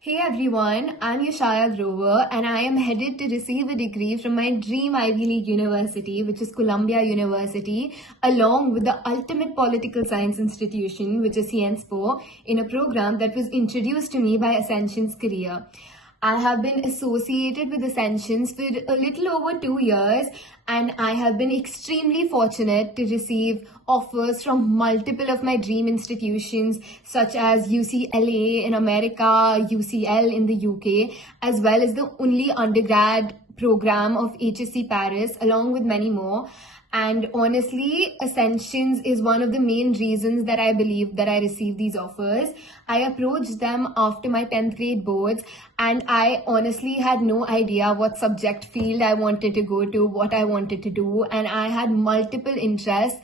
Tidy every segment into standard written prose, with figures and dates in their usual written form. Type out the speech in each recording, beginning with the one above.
Hey everyone, I'm Yashaya Grover and I am headed to receive a degree from my dream Ivy League university, which is Columbia University, along with the ultimate political science institution, which is CIENSPO, in a program that was introduced to me by Ascension's career. I have been associated with Ascensions for a little over 2 years, and I have been extremely fortunate to receive offers from multiple of my dream institutions, such as UCLA in America, UCL in the UK, as well as the only undergrad program of HSC Paris, along with many more. And honestly, Ascensions is one of the main reasons that I believe that I received these offers. I approached them after my 10th grade boards, and I honestly had no idea what subject field I wanted to go to, what I wanted to do, and I had multiple interests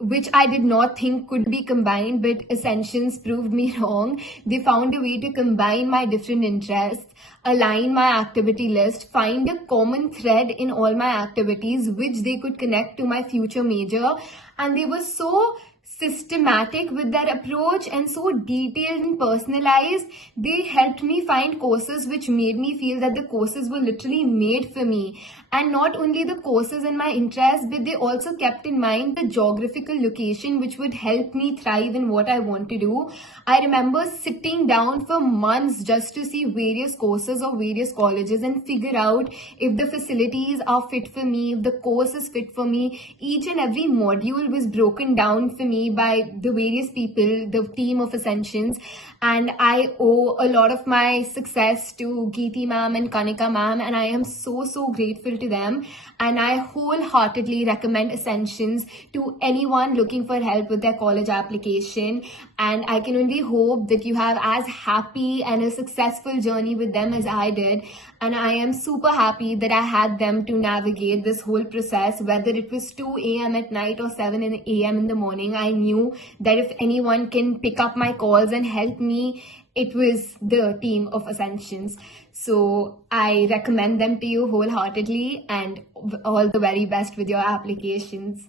which I did not think could be combined, but Ascensions proved me wrong. They found a way to combine my different interests, align my activity list, find a common thread in all my activities which they could connect to my future major. And they were so systematic with their approach and so detailed and personalized. They helped me find courses which made me feel that the courses were literally made for me. And not only the courses and my interests, but they also kept in mind the geographical location which would help me thrive in what I want to do. I remember sitting down for months just to see various courses of various colleges and figure out if the facilities are fit for me, if the course is fit for me. Each and every module was broken down for me by the various people, the team of Ascensions, and I owe a lot of my success to Geeti ma'am and Kanika ma'am, and I am so grateful to them. And I wholeheartedly recommend Ascensions to anyone looking for help with their college application. And I can only hope that you have as happy and a successful journey with them as I did. And I am super happy that I had them to navigate this whole process, whether it was 2 a.m. at night or 7 a.m. in the morning. I knew that if anyone can pick up my calls and help me, it was the team of Ascensions. So I recommend them to you wholeheartedly, and all the very best with your applications.